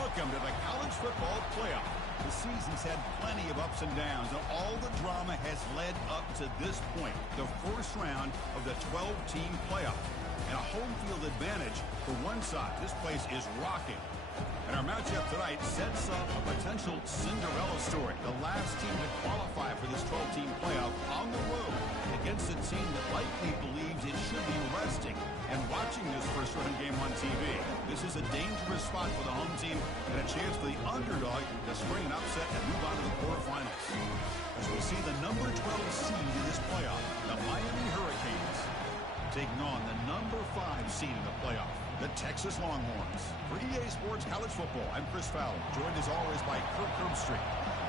Welcome to the college football playoff. The season's had plenty of ups and downs, and all the drama has led up to this point, the first round of the 12-team playoff. And a home field advantage for one side. This place is rocking. And our matchup tonight sets up a potential Cinderella story. The last team to qualify for this 12-team playoff on the road against a team that likely believes it should be resting and watching this first-round game on TV. This is a dangerous spot for the home team and a chance for the underdog to spring an upset and move on to the quarterfinals. As we see the number 12 seed in this playoff, the Miami Hurricanes, taking on the number 5 seed in the playoff, the Texas Longhorns. For EA Sports College Football, I'm Chris Fowler, joined as always by Kirk Herbstreit.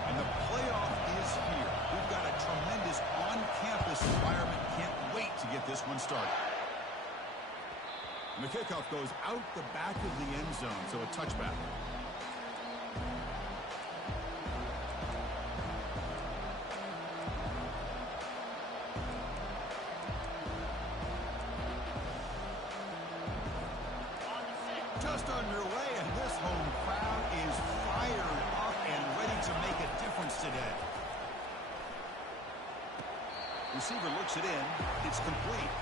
And the playoff is here. We've got a tremendous on-campus environment. Can't wait to get this one started. And the kickoff goes out the back of the end zone, so a touchback. Just underway, and this home crowd is fired up and ready to make a difference today. Receiver looks it in. It's complete.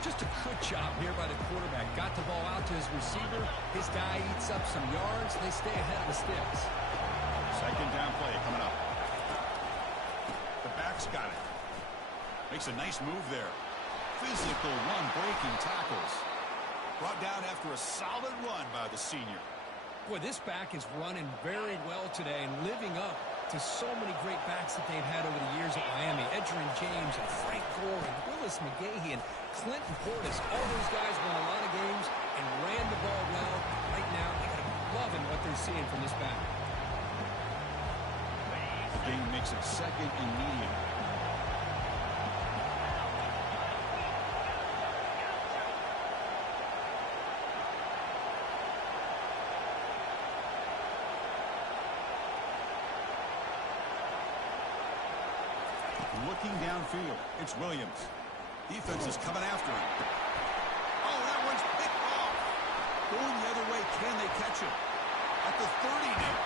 Just a good job here by the quarterback. Got the ball out to his receiver. His guy eats up some yards. They stay ahead of the sticks. Second down play coming up. The back's got it. Makes a nice move there. Physical run, breaking tackles. Brought down after a solid run by the senior. Boy, this back is running very well today and living up to so many great backs that they've had over the years at Miami. Edgerrin James and Frank Gore and Willis McGahee and Clinton Portis. All those guys won a lot of games and ran the ball well. Right now, they got to be loving what they're seeing from this back. The game makes it second and medium. Looking downfield, it's Williams. Defense is coming after him. Oh, that one's picked off. Going the other way, can they catch him? At the 30 now.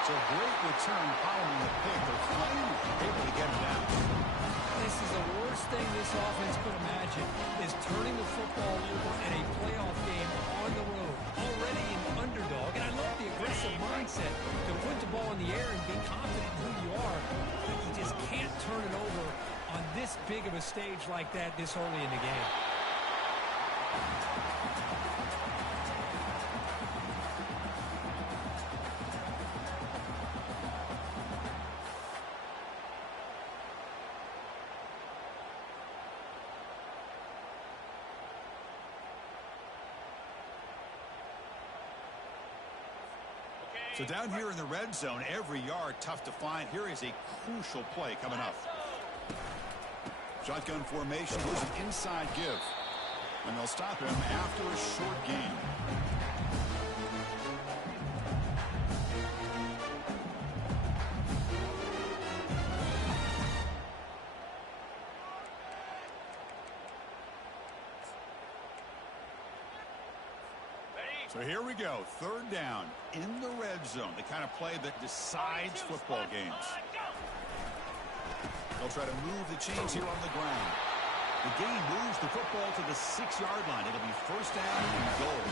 It's a great return following the pick. They're finally able to get him down. This is the worst thing this offense could imagine, is turning the football over in a playoff game on the road. Already an underdog, and I love the aggressive mindset to put the ball in the air and be confident in who you are. But you just can't turn it over on this big of a stage like that this early in the game. So down here in the red zone, every yard tough to find. Here is a crucial play coming up. Shotgun formation was an inside give. And they'll stop him after a short game. So here we go, third down in the red zone, the kind of play that decides football games. They'll try to move the chains here on the ground. The game moves the football to the 6-yard line. It'll be first down and goal.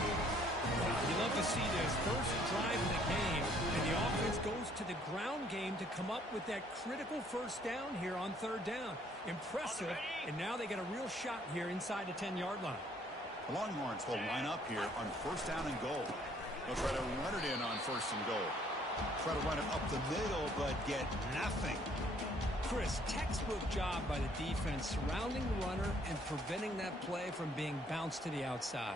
You love to see this first drive of the game, and the offense goes to the ground game to come up with that critical first down here on third down. Impressive, and now they get a real shot here inside the 10-yard line. The Longhorns will line up here on first down and goal. They'll try to run it in on first and goal. Try to run it up the middle, but get nothing. Chris, textbook job by the defense surrounding the runner and preventing that play from being bounced to the outside.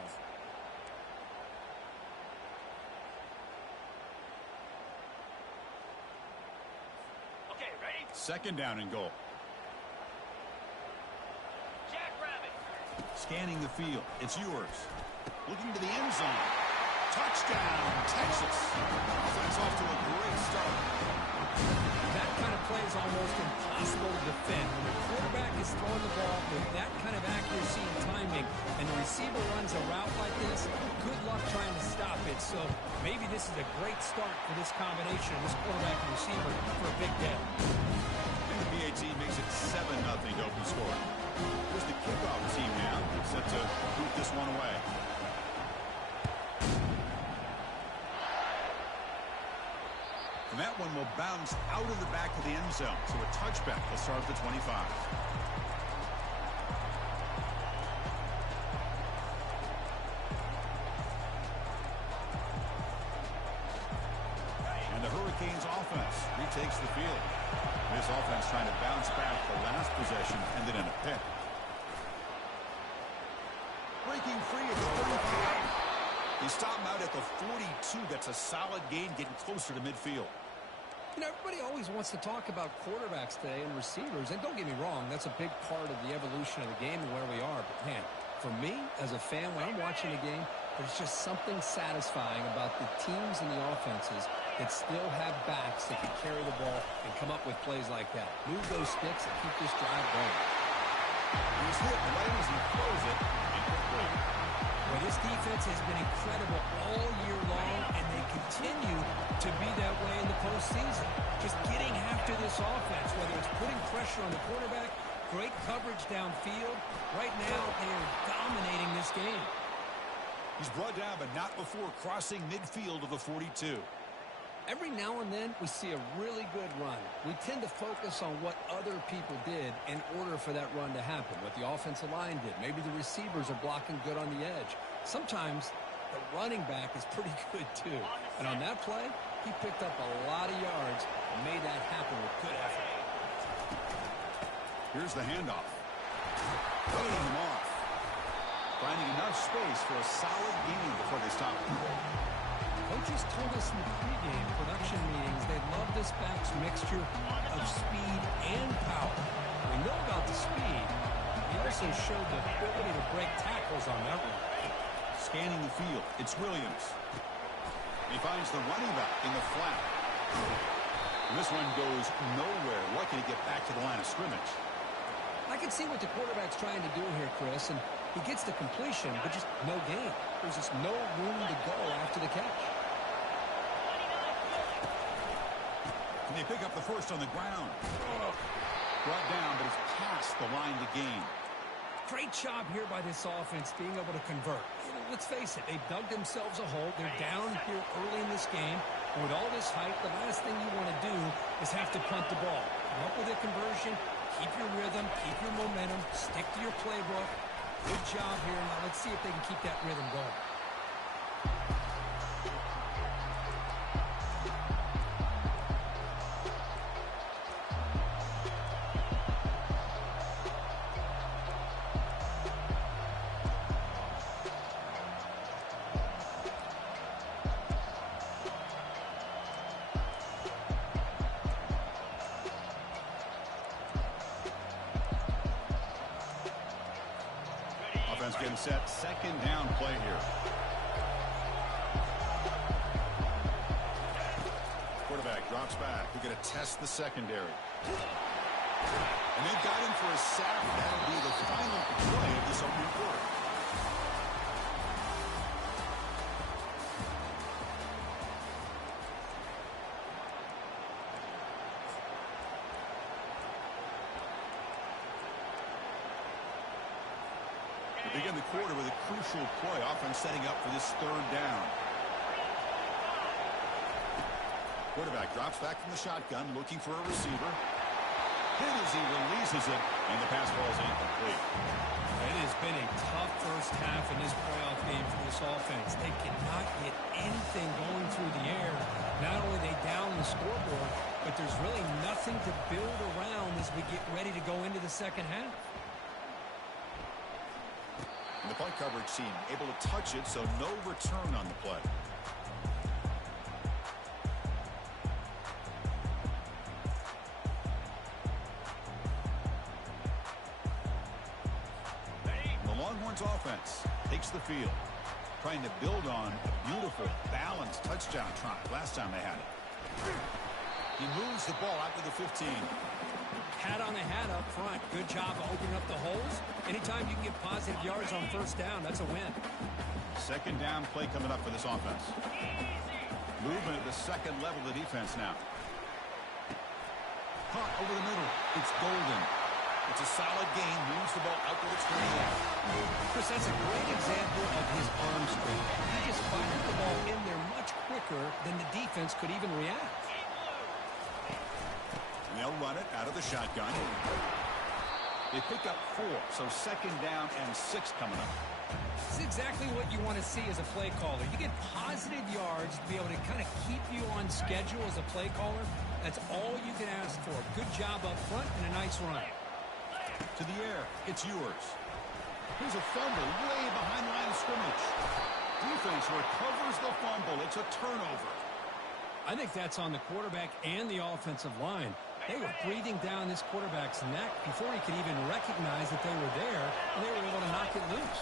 Okay, ready? Second down and goal. Scanning the field. It's yours. Looking to the end zone. Touchdown, Texas. Offense off to a great start. That kind of play is almost impossible to defend. When the quarterback is throwing the ball with that kind of accuracy and timing, and the receiver runs a route like this, good luck trying to stop it. So maybe this is a great start for this combination of this quarterback and receiver for a big day. And the BAT makes it 7-0 to open score. Here's the kickoff team now, set to boot this one away. And that one will bounce out of the back of the end zone. So a touchback will start at the 25. And the Hurricanes offense retakes the field. This offense trying to bounce back. The last possession ended in a pick. Breaking free at the 35. He stopped him out at the 42. That's a solid gain, getting closer to midfield. You know, everybody always wants to talk about quarterbacks today and receivers, and don't get me wrong, that's a big part of the evolution of the game and where we are. But, man, for me, as a fan, when I'm watching a game, there's just something satisfying about the teams and the offenses that still have backs that can carry the ball and come up with plays like that. Move those sticks and keep this drive going. He's hit right as he throws it. Well, this defense has been incredible all year long, and they continue to be that way in the postseason. Just getting after this offense, whether it's putting pressure on the quarterback, great coverage downfield. Right now, they are dominating this game. He's brought down, but not before crossing midfield of the 42. Every now and then, we see a really good run. We tend to focus on what other people did in order for that run to happen, what the offensive line did. Maybe the receivers are blocking good on the edge. Sometimes the running back is pretty good, too. And on that play, he picked up a lot of yards and made that happen with good effort. Here's the handoff. Cutting him off. Finding enough space for a solid gain before they stop him. Coaches told us in the pregame production meetings they love this back's mixture of speed and power. We know about the speed. He also showed the ability to break tackles on that one. Scanning the field, it's Williams. He finds the running back in the flat. And this one goes nowhere. Lucky to get back to the line of scrimmage. I can see what the quarterback's trying to do here, Chris, and he gets the completion, but just no gain. There's just no room to go after the catch. And they pick up the first on the ground. Brought down, but it's past the line to gain. Great job here by this offense being able to convert. Let's face it, they've dug themselves a hole. They're down here early in this game. And with all this hype, the last thing you want to do is have to punt the ball. Come up with a conversion, keep your rhythm, keep your momentum, stick to your playbook. Good job here. Now let's see if they can keep that rhythm going. Getting set, second down play here. Quarterback drops back. We're going to test the secondary. And they've got him for a sack. That'll be the final play of this opening quarter. Begin the quarter with a crucial play. Offense setting up for this third down. Quarterback drops back from the shotgun, looking for a receiver. Hit as he releases it, and the pass ball is incomplete. It has been a tough first half in this playoff game for this offense. They cannot get anything going through the air. Not only are they down the scoreboard, but there's really nothing to build around as we get ready to go into the second half. And the punt coverage team able to touch it, so no return on the play. The Longhorns offense takes the field, trying to build on a beautiful, balanced touchdown try last time they had it. He moves the ball out to the 15. Hat on a hat up front. Good job of opening up the holes. Anytime you can get positive yards on first down, that's a win. Second down play coming up for this offense. Movement at the second level of the defense now. Caught over the middle. It's Golden. It's a solid gain. Moves the ball out to the 28. Chris, that's a great example of his arm strength. He just fired the ball in there much quicker than the defense could even react. And they'll run it out of the shotgun. They pick up 4, so second down and 6 coming up. It's exactly what you want to see as a play caller. You get positive yards to be able to kind of keep you on schedule as a play caller. That's all you can ask for. Good job up front and a nice run. To the air. It's yours. Here's a fumble way behind the line of scrimmage. Defense recovers the fumble. It's a turnover. I think that's on the quarterback and the offensive line. They were breathing down this quarterback's neck before he could even recognize that they were there, and they were able to knock it loose.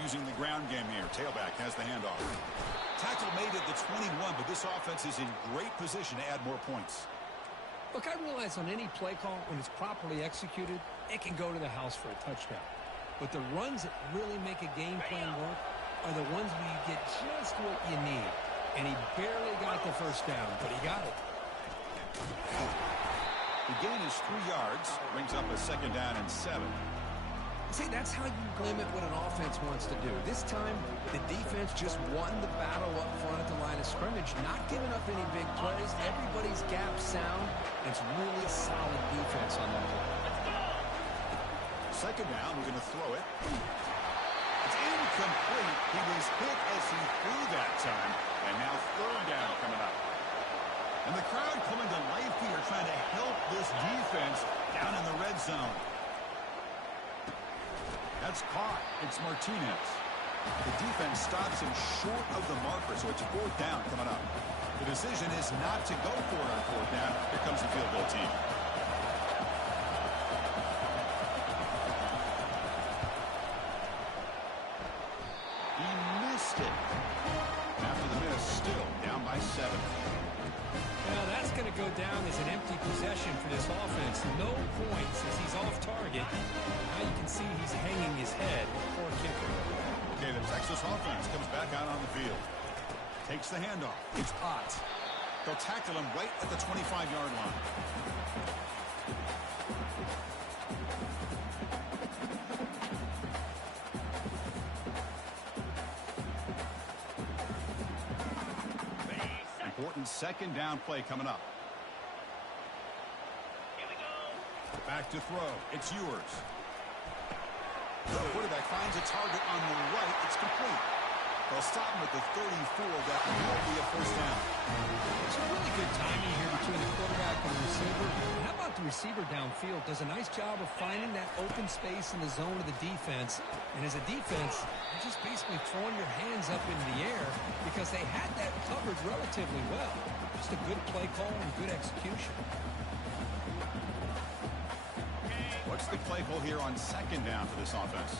Using the ground game here. Tailback has the handoff. Tackle made at the 21, but this offense is in great position to add more points. Look, I realize on any play call, when it's properly executed, it can go to the house for a touchdown. But the runs that really make a game plan work are the ones where you get just what you need. And he barely got the first down, but he got it. The gain is 3 yards. Brings up a second down and 7. See, that's how you limit what an offense wants to do. This time, the defense just won the battle up front at the line of scrimmage, not giving up any big plays. Everybody's gap sound. It's really solid defense on that one. Second down, we're going to throw it. It's incomplete. He was hit as he threw that time. And now third down coming up. And the crowd coming to life here, trying to help this defense down in the red zone. That's caught. It's Martinez. The defense stops him short of the marker, so it's fourth down coming up. The decision is not to go for it on fourth down. Here comes the field goal team. He missed it. After the miss, still down by 7. Now that's going to go down as an empty possession for this offense. No points as he's off target. Now you can see he's hanging his head. Poor kicker. Okay, the Texas offense comes back out on the field. Takes the handoff. It's Ott. They'll tackle him right at the 25-yard line. Important second down play coming up. Here we go. Back to throw. It's yours. The quarterback finds a target on the right. It's complete. They'll stop him at the 34. That will be a first down. Some really good timing here between the quarterback and the receiver. How about the receiver downfield? Does a nice job of finding that open space in the zone of the defense. And as a defense, you're just basically throwing your hands up into the air because they had that covered relatively well. Just a good play call and good execution. What's the play call here on second down for this offense?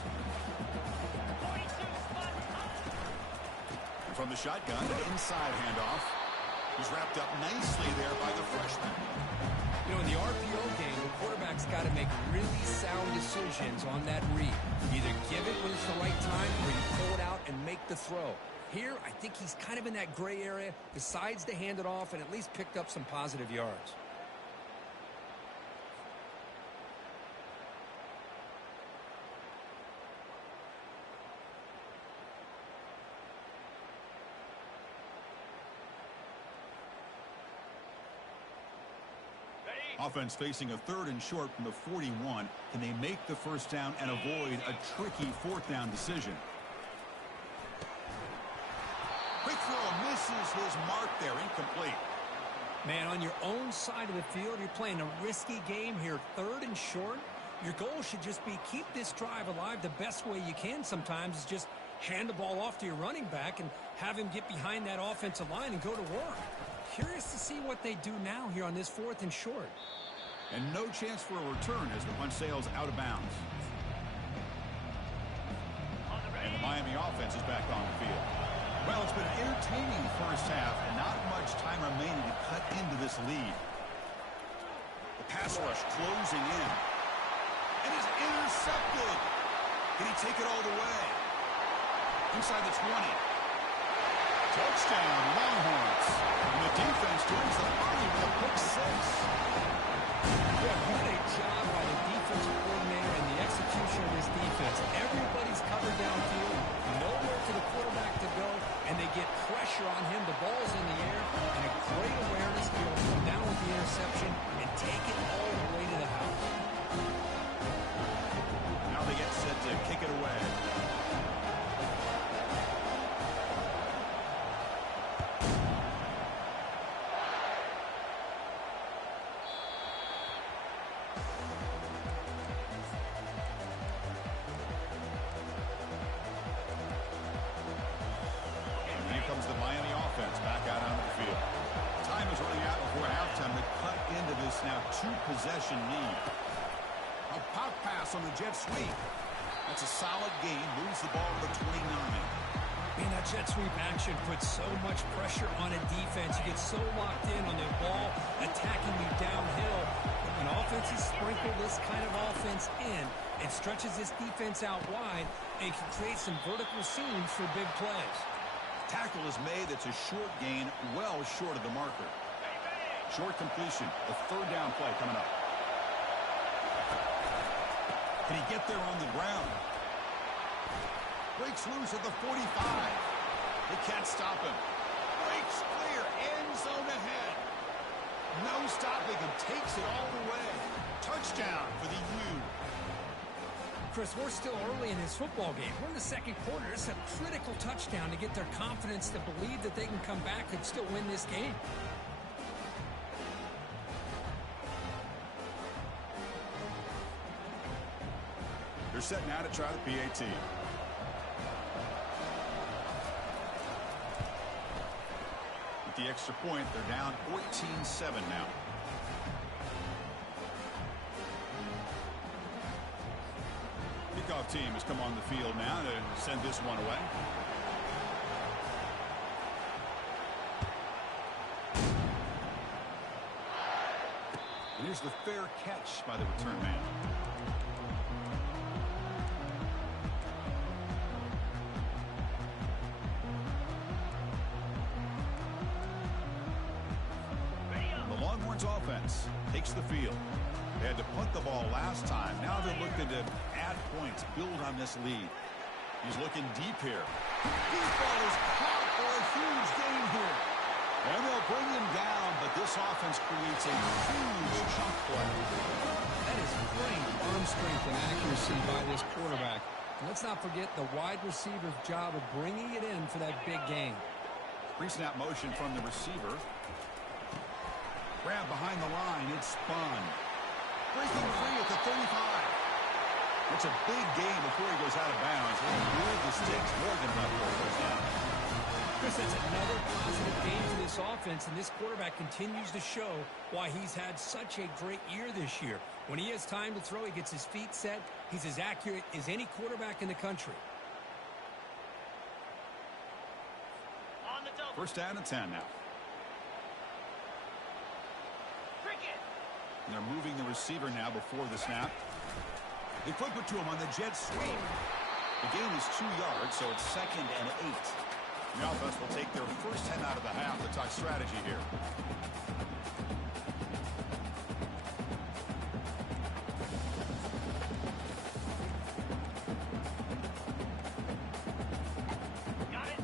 And from the shotgun, an inside handoff. He's wrapped up nicely there by the freshman. You know, in the RPO game, the quarterback's got to make really sound decisions on that read. Either give it when it's the right time or you pull it out and make the throw. Here, I think he's kind of in that gray area, decides to hand it off and at least picked up some positive yards. Offense facing a third and short from the 41. Can they make the first down and avoid a tricky fourth down decision? Quick throw misses his mark there. Incomplete. Man, on your own side of the field, you're playing a risky game here. Third and short. Your goal should just be keep this drive alive the best way you can sometimes is just hand the ball off to your running back and have him get behind that offensive line and go to work. Curious to see what they do now here on this fourth and short. And no chance for a return as the punt sails out of bounds. And the Miami offense is back on the field. Well, it's been an entertaining first half. Not much time remaining to cut into this lead. The pass rush closing in. And is intercepted. Can he take it all the way? Inside the 20. Touchdown, Longhorns. And the defense turns the body with a pick six. Yeah, what a job by the defensive coordinator and the execution of this defense. Everybody's covered downfield, nowhere for the quarterback to go, and they get pressure on him. The ball's in the air, and a great awareness to be able to come down with the interception and take it all the way to the house. Now they get set to kick it away. The Miami offense back out onto the field. Time is running out before halftime to cut into this now two-possession lead. A pop pass on the jet sweep. That's a solid gain. Moves the ball to the 29. Man, that jet sweep action puts so much pressure on a defense. You get so locked in on the ball attacking you downhill. When offenses sprinkle this kind of offense in, it stretches this defense out wide and can create some vertical seams for big plays. Tackle is made. It's a short gain, well short of the marker. Short completion. The third down play coming up. Can he get there on the ground? Breaks loose at the 45. They can't stop him. Breaks clear. End zone ahead. No stopping him. Takes it all the way. Touchdown for the U. Chris, we're still early in this football game. We're in the second quarter. It's a critical touchdown to get their confidence to believe that they can come back and still win this game. They're set now to try the PAT. With the extra point, they're down 14-7 now. Kickoff team has come on the field now to send this one away. And here's the fair catch by the return man. The Longhorns offense takes the field. They had to punt the ball last time. Now they're looking to add points, build on this lead. He's looking deep here. Deep ball is caught for a huge gain here. And they'll bring him down, but this offense creates a huge chunk play. That is great arm strength and accuracy by this quarterback. And let's not forget the wide receiver's job of bringing it in for that big gain. Pre-snap motion from the receiver. Grab behind the line. It's spun. Breaking free at the 35. It's a big gain before he goes out of bounds. He'll move the sticks more than enough for a first down. Chris, that's another positive gain for this offense, and this quarterback continues to show why he's had such a great year this year. When he has time to throw, he gets his feet set. He's as accurate as any quarterback in the country. First down and 10 now. And they're moving the receiver now before the snap. They flip it to him on the jet sweep. The gain is 2 yards, so it's 2nd and 8. The offense will take their first 10 out of the half to talk strategy here.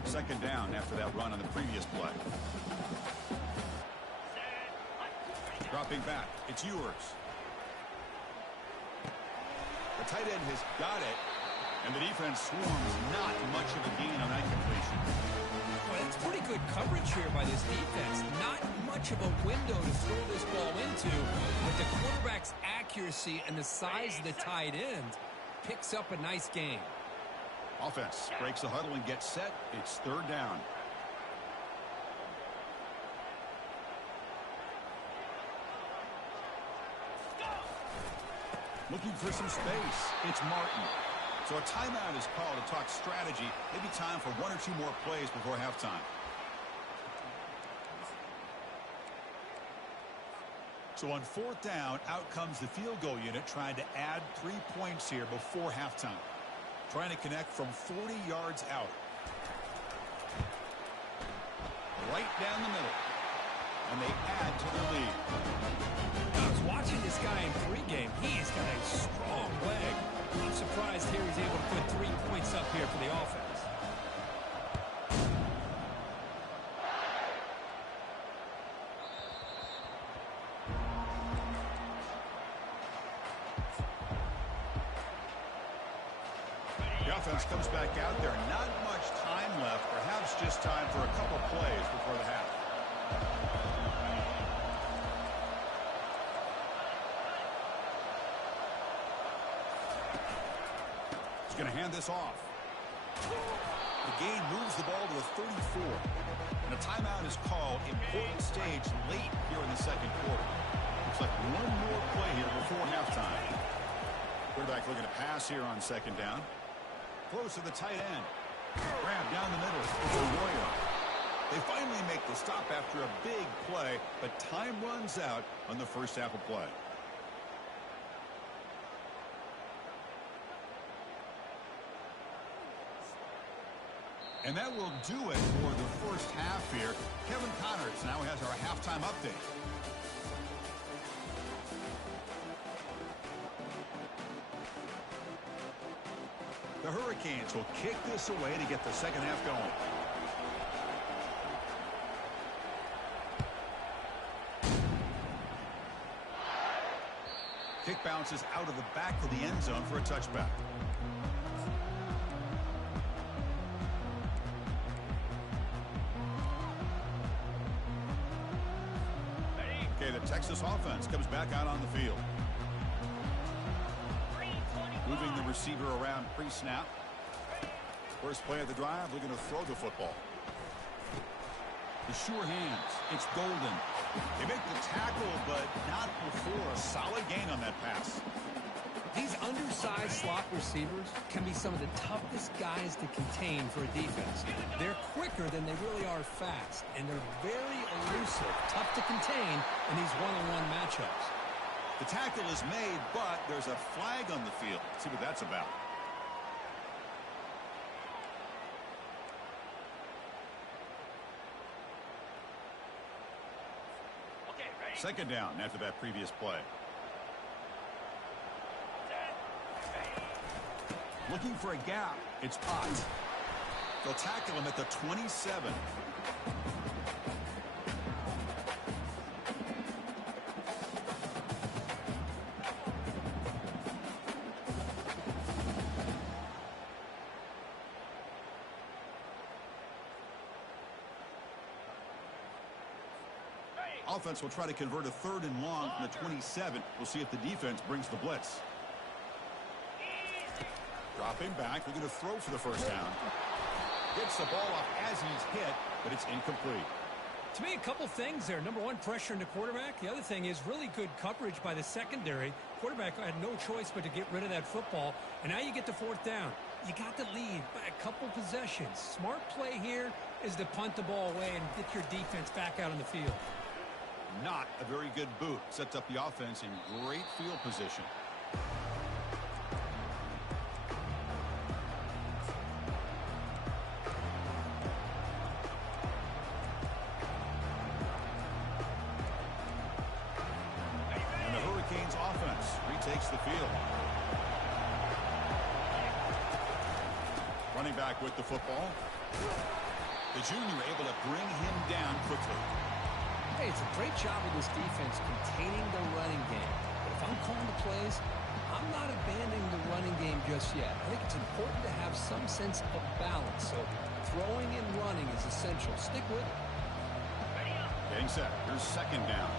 Second down after that run on the previous play. Dropping back. It's yours. The tight end has got it. And the defense swarms. Not much of a gain on that completion. Well, it's pretty good coverage here by this defense. Not much of a window to throw this ball into. But the quarterback's accuracy and the size of the tight end picks up a nice gain. Offense breaks the huddle and gets set. It's third down. Looking for some space. It's Martin. So a timeout is called to talk strategy. Maybe time for one or two more plays before halftime. So on fourth down, out comes the field goal unit trying to add 3 points here before halftime. Trying to connect from 40 yards out. Right down the middle. And they add to their lead. I was watching this guy in pregame. He's got a strong leg. I'm surprised here he's able to put 3 points up here for the offense. The offense comes back out there. Not much time left. Perhaps just time for a couple plays before the half. He's going to hand this off. The gain moves the ball to the 34. And a timeout is called. Important stage late here in the second quarter. Looks like one more play here before halftime. Quarterback looking to pass here on second down. Close to the tight end. Grab down the middle. It's Arroyo. They finally make the stop after a big play, but time runs out on the first half of play. And that will do it for the first half here. Kevin Connors now has our halftime update. The Hurricanes will kick this away to get the second half going. Kick bounces out of the back of the end zone for a touchback. Okay, the Texas offense comes back out on the field. Moving the receiver around pre-snap. First play of the drive, looking to throw the football. The sure hands. It's Golden. They make the tackle, but not before a solid gain on that pass. These undersized slot receivers can be some of the toughest guys to contain for a defense. They're quicker than they really are fast, and they're very elusive, tough to contain in these one-on-one matchups. The tackle is made, but there's a flag on the field. Let's see what that's about. Okay, ready? Second down after that previous play. Looking for a gap. It's Potts. They'll tackle him at the 27. Offense will try to convert a third and long from the 27. We'll see if the defense brings the blitz. Dropping back, they're going to throw for the first down. Gets the ball off as he's hit, but it's incomplete. To me, a couple things there. Number one, pressure on the quarterback. The other thing is really good coverage by the secondary. Quarterback had no choice but to get rid of that football. And now you get the fourth down. You got the lead by a couple possessions. Smart play here is to punt the ball away and get your defense back out on the field. Not a very good boot. Sets up the offense in great field position. And the Hurricanes offense retakes the field. Running back with the football. The junior able to bring him down quickly. Hey, it's a great job of this defense containing the running game. But if I'm calling the plays, I'm not abandoning the running game just yet. I think it's important to have some sense of balance. So throwing and running is essential. Stick with it. Getting set. Here's second down.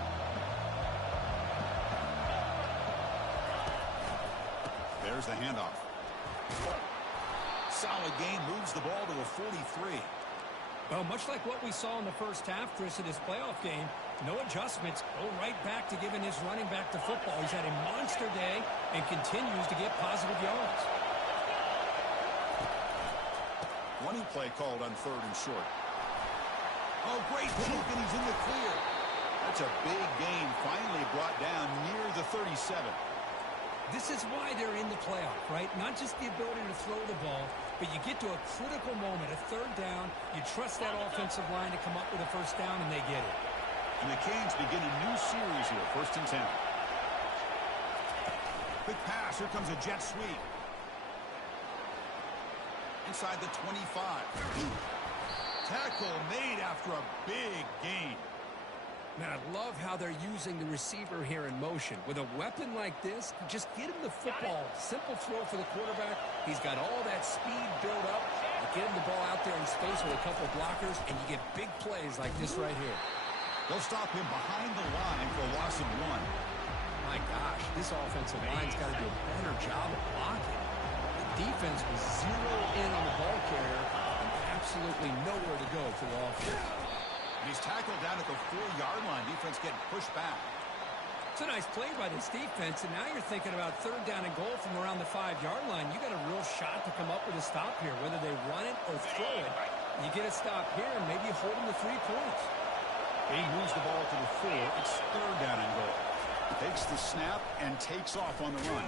There's the handoff. Solid gain, moves the ball to a 43. Well, much like what we saw in the first half, Chris, of this playoff game, no adjustments. Go right back to giving his running back the football. He's had a monster day and continues to get positive yards. Running play called on 3rd and short. Oh, great juke, and he's in the clear. That's a big gain, finally brought down near the 37. This is why they're in the playoff, right? Not just the ability to throw the ball, but you get to a critical moment, a 3rd down. You trust that offensive line to come up with a 1st down, and they get it. And the Canes begin a new series here, 1st and 10. Quick pass. Here comes a jet sweep. Inside the 25. Tackle made after a big gain. Man, I love how they're using the receiver here in motion. With a weapon like this, just get him the football. Simple throw for the quarterback. He's got all that speed built up. You get him the ball out there in space with a couple of blockers, and you get big plays like this right here. They'll stop him behind the line for a loss of 1. My gosh, this offensive line's got to do a better job of blocking. The defense was 0 in on the ball carrier and absolutely nowhere to go for the offense. He's tackled down at the 4-yard line. Defense getting pushed back. It's a nice play by this defense, and now you're thinking about 3rd down and goal from around the 5-yard line. You got a real shot to come up with a stop here, whether they run it or throw it. You get a stop here and maybe hold them to 3 points. He moves the ball to the 4. It's 3rd down and goal. Takes the snap and takes off on the run.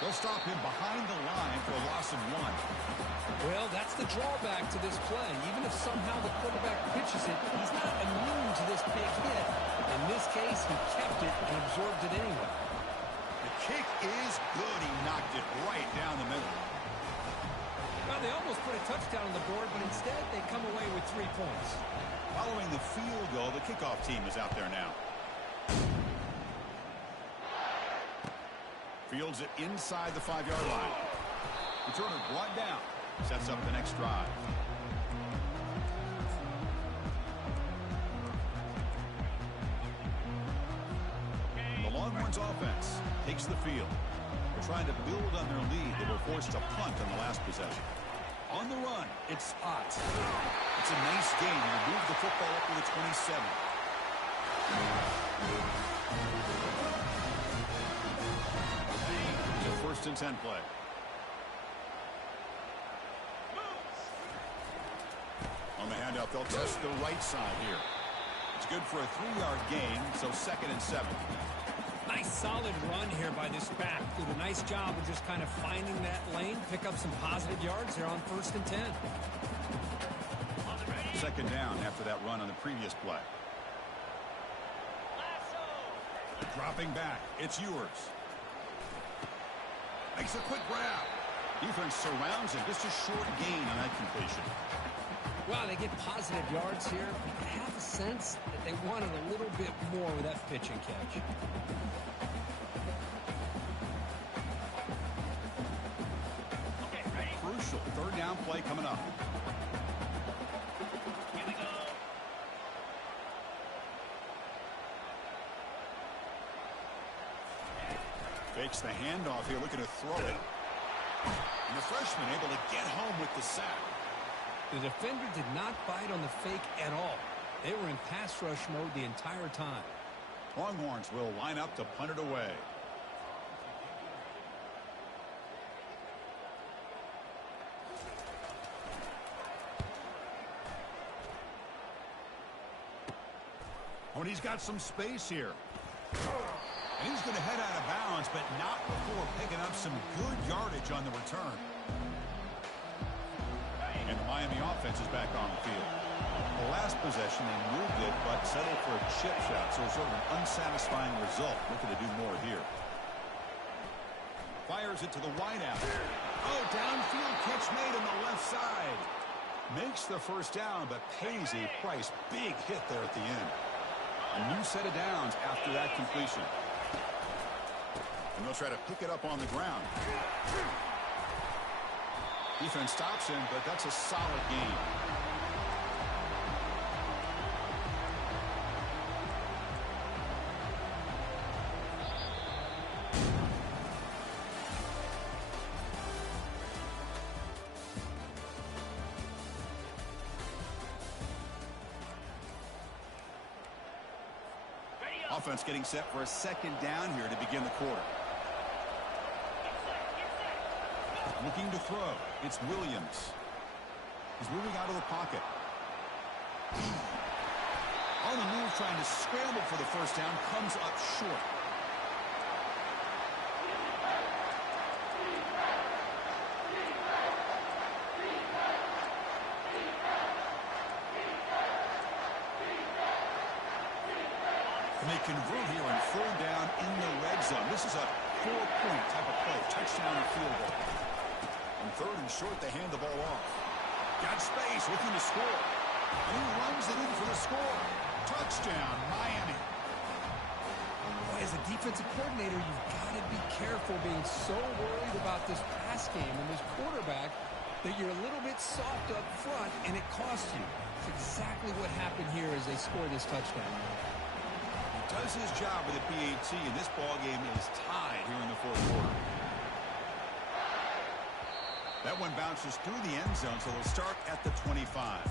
They'll stop him behind the line for a loss of 1. Well, that's the drawback to this play. Even if somehow the quarterback pitches it, he's not immune to this big hit. In this case, he kept it and absorbed it anyway. The kick is good. He knocked it right down the middle. Well, they almost put a touchdown on the board, but instead they come away with 3 points. Following the field goal, the kickoff team is out there now. Fields it inside the 5-yard line. Returner brought down. Sets up the next drive. The Longhorns offense takes the field. They're trying to build on their lead. They were forced to punt on the last possession. On the run, it's Ott. It's a nice gain. He moved the football up to the 27. It's a 1st and 10 play. On the handoff, they'll test the right side here. It's good for a 3-yard gain, so 2nd and 7. Nice solid run here by this back. Did a nice job of just kind of finding that lane, pick up some positive yards here on 1st and 10. 2nd down after that run on the previous play. Dropping back, it's Ewers. Makes a quick grab. Defense surrounds him. Just a short gain on that completion. Well, they get positive yards here. I have a sense that they wanted a little bit more with that pitch and catch. Crucial 3rd down play coming up. Here we go. Fakes the handoff here, looking to throw it. And the freshman able to get home with the sack. The defender did not bite on the fake at all. They were in pass rush mode the entire time. Longhorns will line up to punt it away. Oh, and he's got some space here. And he's going to head out of bounds, but not before picking up some good yardage on the return. And the Miami offense is back on the field. The last possession, they moved it, but settled for a chip shot, so sort of an unsatisfying result. Looking to do more here. Fires it to the wideout. Oh, downfield catch made on the left side. Makes the 1st down, but pays a price. Big hit there at the end. A new set of downs after that completion. And they'll try to pick it up on the ground. Defense stops him, but that's a solid gain. Offense getting set for a 2nd down here to begin the quarter. Looking to throw. It's Williams. He's moving out of the pocket. On the move, trying to scramble for the first down, comes up short. And they convert here on third down in the red zone. This is a 4-point type of play, touchdown or field goal. On third and short, they hand the ball off. Got space, looking to score. And he runs it in for the score. Touchdown, Miami. Boy, as a defensive coordinator, you've got to be careful being so worried about this pass game and this quarterback that you're a little bit soft up front, and it costs you. It's exactly what happened here as they score this touchdown. He does his job with the PAT, and this ball game is tied here in the fourth quarter. That one bounces through the end zone, so they'll start at the 25.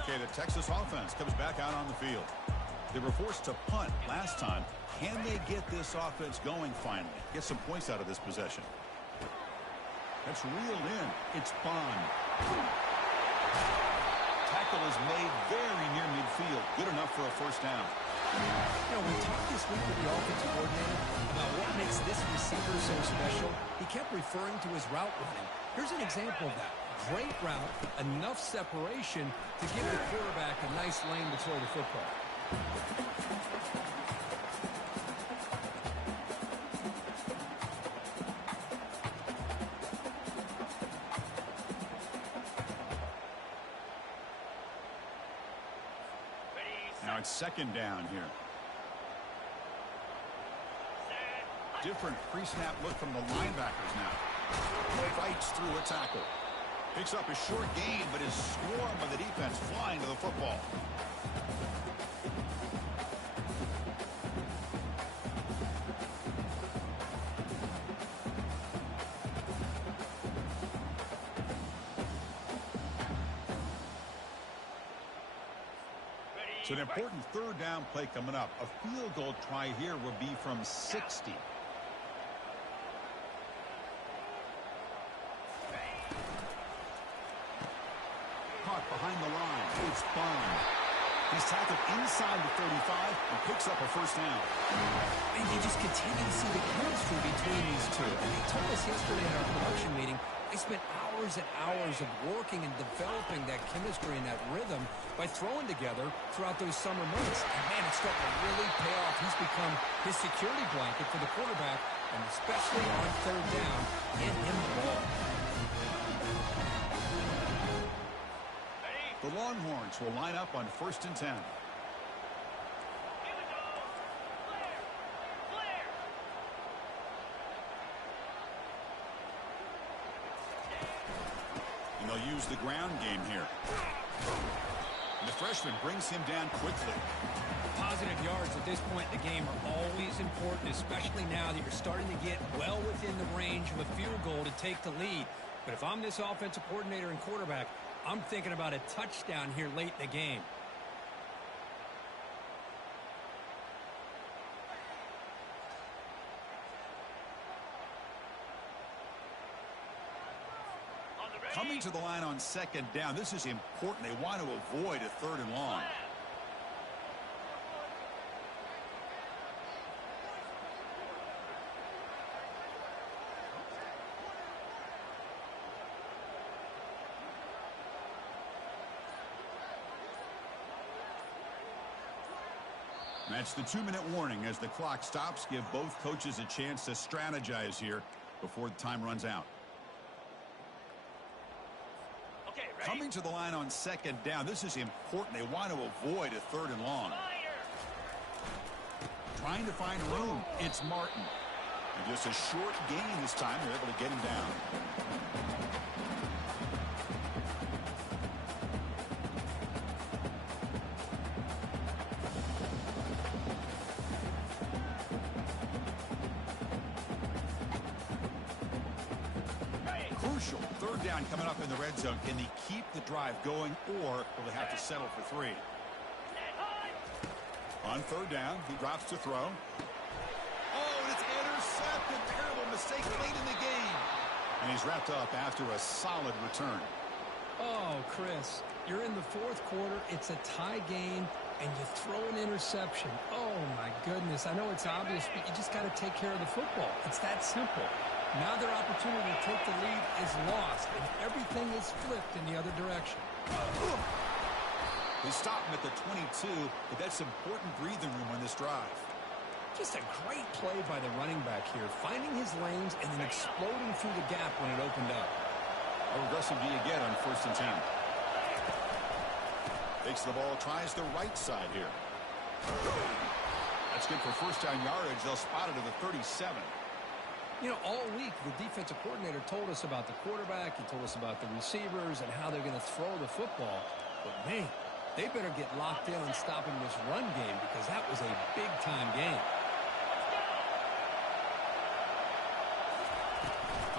Okay, the Texas offense comes back out on the field. They were forced to punt last time. Can they get this offense going finally? Get some points out of this possession. That's reeled in. It's Bond. Tackle is made very near midfield. Good enough for a first down. You know, we talked this week with the offensive coordinator about what makes this receiver so special. He kept referring to his route running. Here's an example of that. Great route, enough separation to give the quarterback a nice lane to throw the football. Now it's second down here. Different pre-snap look from the linebackers now. Fights through a tackle. Picks up a short gain, but is swarmed by the defense flying to the football. So an important third down play coming up. A field goal try here would be from 60. Caught behind the line. It's Bond. He's tackled inside the 35 and picks up a first down. And you just continue to see the chemistry between these two. And they told us yesterday in our production meeting, they spent hours and hours of working and developing that chemistry and that rhythm by throwing together throughout those summer months. And man, it's starting to really pay off. He's become his security blanket for the quarterback, and especially on third down, get him the ball. The Longhorns will line up on 1st and 10. And they'll use the ground game here. And the freshman brings him down quickly. Positive yards at this point in the game are always important, especially now that you're starting to get well within the range of a field goal to take the lead. But if I'm this offensive coordinator and quarterback, I'm thinking about a touchdown here late in the game. Coming to the line on second down. This is important. They want to avoid a third and long. That's the 2-minute warning as the clock stops. Give both coaches a chance to strategize here before the time runs out. Okay, ready? Coming to the line on second down. This is important. They want to avoid a third and long. Trying to find room. It's Martin. And just a short gain this time. They're able to get him down. Crucial. Third down coming up in the red zone. Can they keep the drive going, or will they have to settle for 3? On third down, he drops to throw. Oh, and it's intercepted. Terrible mistake late in the game. And he's wrapped up after a solid return. Oh, Chris, you're in the fourth quarter. It's a tie game, and you throw an interception. Oh, my goodness. I know it's obvious, but you just got to take care of the football. It's that simple. Now their opportunity to take the lead is lost, and everything is flipped in the other direction. They stop him at the 22, but that's important breathing room on this drive. Just a great play by the running back here, finding his lanes and then exploding through the gap when it opened up. How aggressive do you get on 1st and 10? Takes the ball, tries the right side here. That's good for first down yardage. They'll spot it at the 37. You know, all week, the defensive coordinator told us about the quarterback. He told us about the receivers and how they're going to throw the football. But, man, they better get locked in on stopping this run game because that was a big-time game.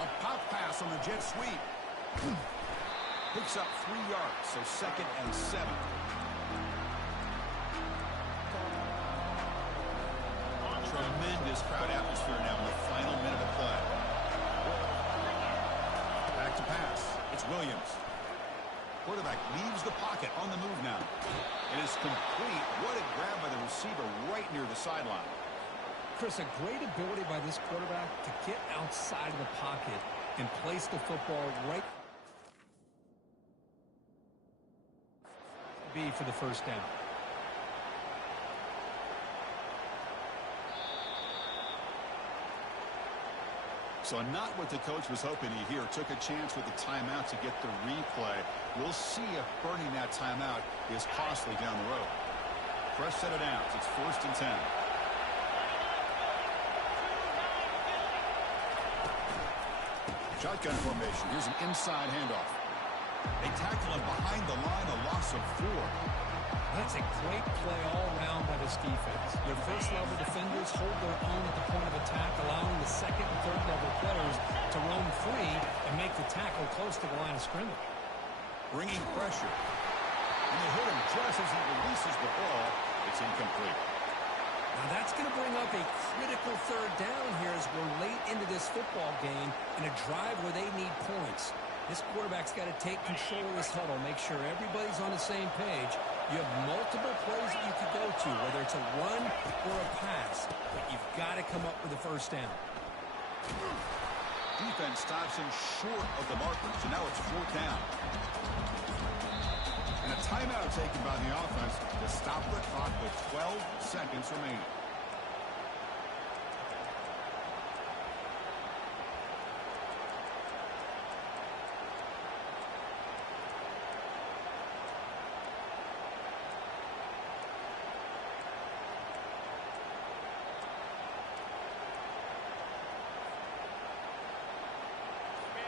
A pop pass on the jet sweep. Picks up 3 yards, so 2nd and 7. Tremendous crowd atmosphere now in the final minute of play. Back to pass. It's Williams. Quarterback leaves the pocket on the move now. It is complete. What a grab by the receiver right near the sideline. Chris, a great ability by this quarterback to get outside of the pocket and place the football right B for the first down. So not what the coach was hoping to hear. Took a chance with the timeout to get the replay. We'll see if burning that timeout is costly down the road. Fresh set of downs. It's 1st and 10. Shotgun formation. Here's an inside handoff. They tackle him behind the line, a loss of 4. That's a great play all around by this defense. Their first-level defenders hold their own at the point of attack, allowing the second and third-level players to roam free and make the tackle close to the line of scrimmage. Bringing pressure. And they hit him just as he releases the ball. It's incomplete. Now that's going to bring up a critical third down here as we're late into this football game in a drive where they need points. This quarterback's got to take control of this huddle, make sure everybody's on the same page. You have multiple plays that you could go to, whether it's a run or a pass, but you've got to come up with a first down. Defense stops him short of the markers, and now it's 4th down. And a timeout taken by the offense to stop the clock with 12 seconds remaining.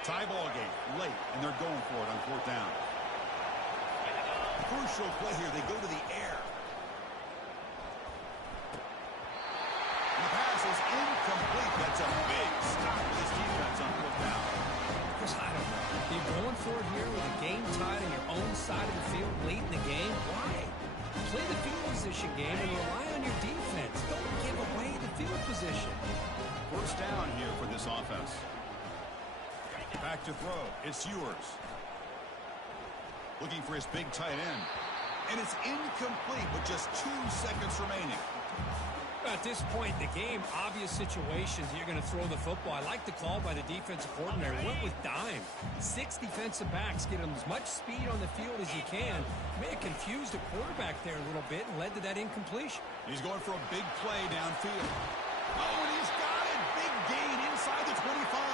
Tie ball game, late, and they're going for it on 4th down. Crucial play here. They go to the air. And the pass is incomplete. That's a big stop for this defense on 4th down. Chris, I don't know. You're going for it here with a game tied on your own side of the field late in the game? Why? Play the field position game and rely on your defense. Don't give away the field position. 1st down here for this offense. Back to throw. It's Ewers. Looking for his big tight end. And it's incomplete with just 2 seconds remaining. At this point in the game, obvious situations, you're going to throw the football. I like the call by the defensive coordinator. Went with dime. 6 defensive backs get him as much speed on the field as you can. May have confused the quarterback there a little bit and led to that incompletion. He's going for a big play downfield. Oh, and he's got it. Big gain inside the 25.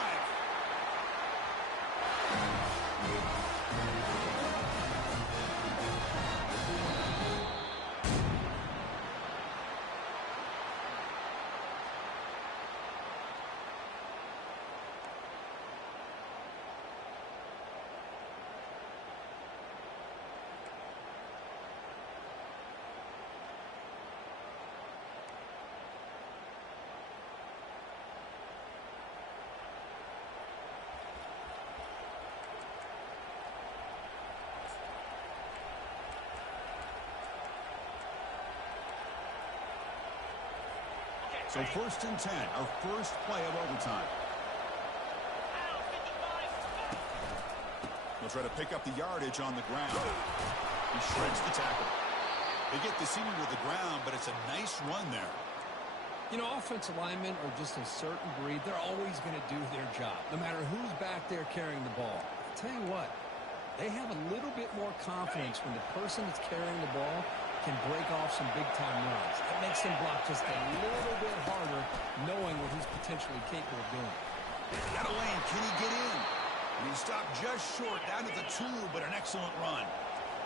So 1st and 10, our first play of overtime. He'll try to pick up the yardage on the ground. He shreds the tackle. They get the senior to the ground, but it's a nice run there. You know, offensive linemen are just a certain breed. They're always going to do their job, no matter who's back there carrying the ball. I'll tell you what, they have a little bit more confidence when the person that's carrying the ball can break off some big-time runs. It makes them block just a little bit harder, knowing what he's potentially capable of doing. Got a lane. Can he get in? And he stopped just short, down to the 2, but an excellent run.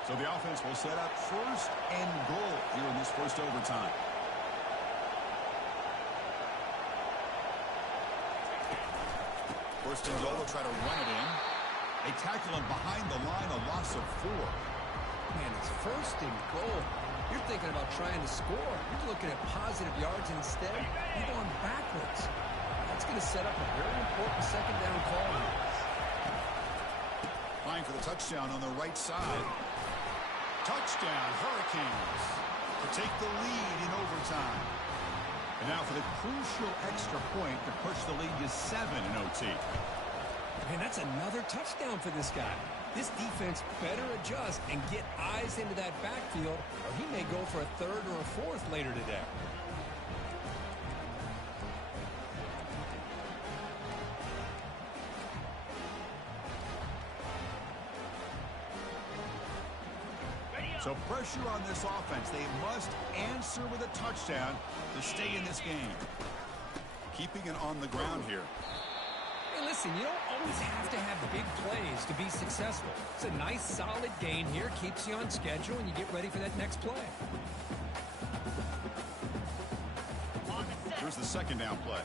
So the offense will set up 1st and goal here in this first overtime. First and goal, they'll try to run it in. They tackle him behind the line, a loss of 4. Man, it's 1st and goal. You're thinking about trying to score. You're looking at positive yards, and instead, you're going backwards. That's going to set up a very important second down call here. Line for the touchdown on the right side. Touchdown, Hurricanes, to take the lead in overtime. And now for the crucial extra point to push the lead to 7 in OT. Man, that's another touchdown for this guy. This defense better adjust and get eyes into that backfield, or he may go for a 3rd or a 4th later today. So pressure on this offense. They must answer with a touchdown to stay in this game. Keeping it on the ground here. Hey, listen, you don't always have to have big plays to be successful. It's a nice, solid gain here. Keeps you on schedule, and you get ready for that next play. Here's the second down play.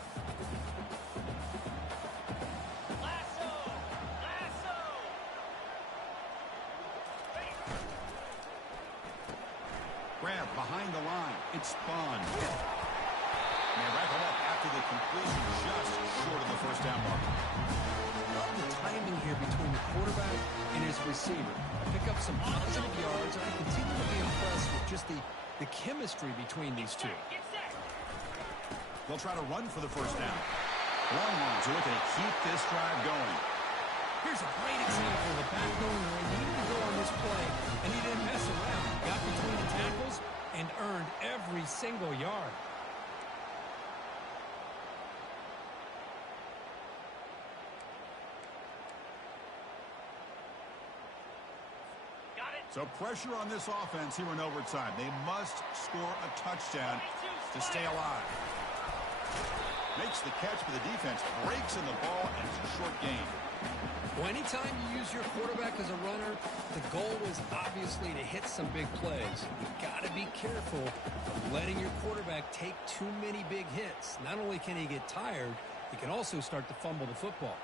Grab behind the line. It's spun. And they wrap it up after the completion, just short of the first down mark. Love the timing here between the quarterback and his receiver. Pick up some positive yards, and I continue to be impressed with just the chemistry between these two. They'll try to run for the first down. Long ones are looking to keep this drive going. Here's a great example of a back knowing where he needed to go on this play, and he didn't mess around. Got between the tackles and earned every single yard. So pressure on this offense here in overtime. They must score a touchdown to stay alive. Makes the catch for the defense, breaks in the ball, and it's a short gain. Well, anytime you use your quarterback as a runner, the goal is obviously to hit some big plays. You've got to be careful of letting your quarterback take too many big hits. Not only can he get tired, he can also start to fumble the football.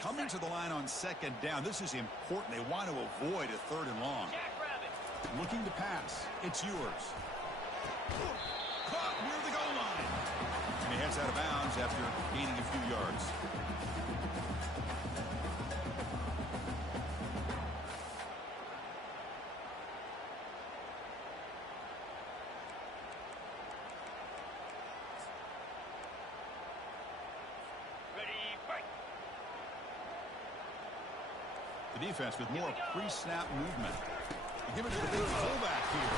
Coming to the line on second down, this is important. They want to avoid a 3rd and long. Looking to pass. It's yours. Caught near the goal line. And he heads out of bounds after gaining a few yards. The defense with more pre-snap movement. They give it to the big fullback here.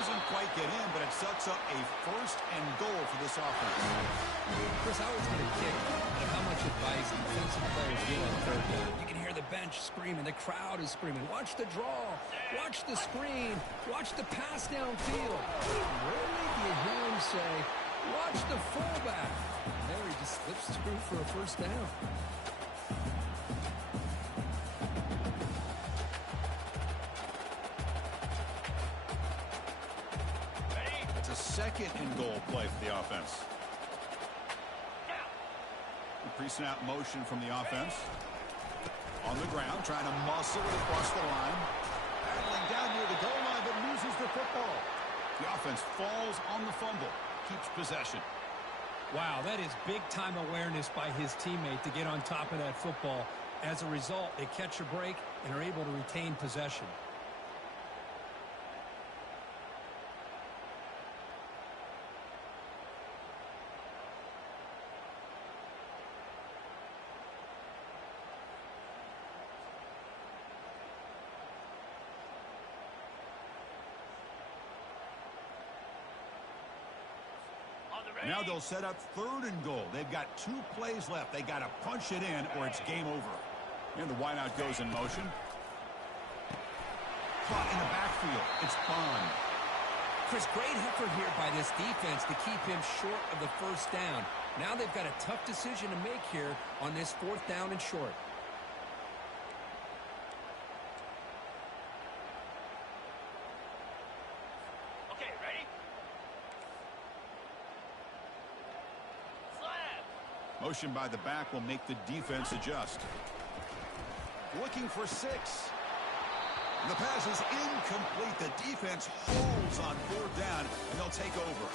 Doesn't quite get in, but it sets up a 1st and goal for this offense. Chris, I was going to kick at how much advice defensive players get on 3rd down. You can hear the bench screaming. The crowd is screaming. Watch the draw. Watch the screen. Watch the pass downfield. Rarely do you hear him say, watch the fullback. And there he just slips through for a 1st down. Second and goal play for the offense. The pre-snap motion from the offense. On the ground, trying to muscle it across the line. Battling down near the goal line, but loses the football. The offense falls on the fumble. Keeps possession. Wow, that is big-time awareness by his teammate to get on top of that football. As a result, they catch a break and are able to retain possession. Now they'll set up 3rd and goal. They've got 2 plays left. They got to punch it in or it's game over. And the wideout goes in motion. Caught in the backfield. It's Bond. Chris, great effort here by this defense to keep him short of the 1st down. Now they've got a tough decision to make here on this 4th down and short. Okay, ready? Slap! Motion by the back will make the defense adjust. Looking for 6. The pass is incomplete. The defense holds on 4th down, and they'll take over.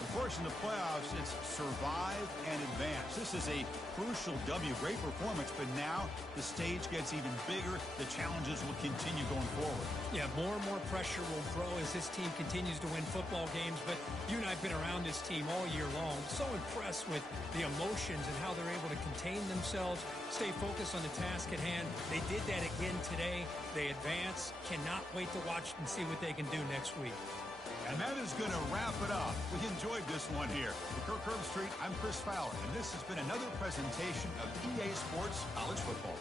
Of course, in the playoffs, it's survive and advance. This is a crucial W. Great performance, but now the stage gets even bigger. The challenges will continue going forward. Yeah, more and more pressure will grow as this team continues to win football games, but you and I have been around this team all year long. So impressed with the emotions and how they're able to contain themselves, stay focused on the task at hand. They did that again today. They advance. Cannot wait to watch and see what they can do next week. And that is going to wrap it up. We enjoyed this one here. For Kirk Herbstreit, I'm Chris Fowler, and this has been another presentation of EA Sports College Football.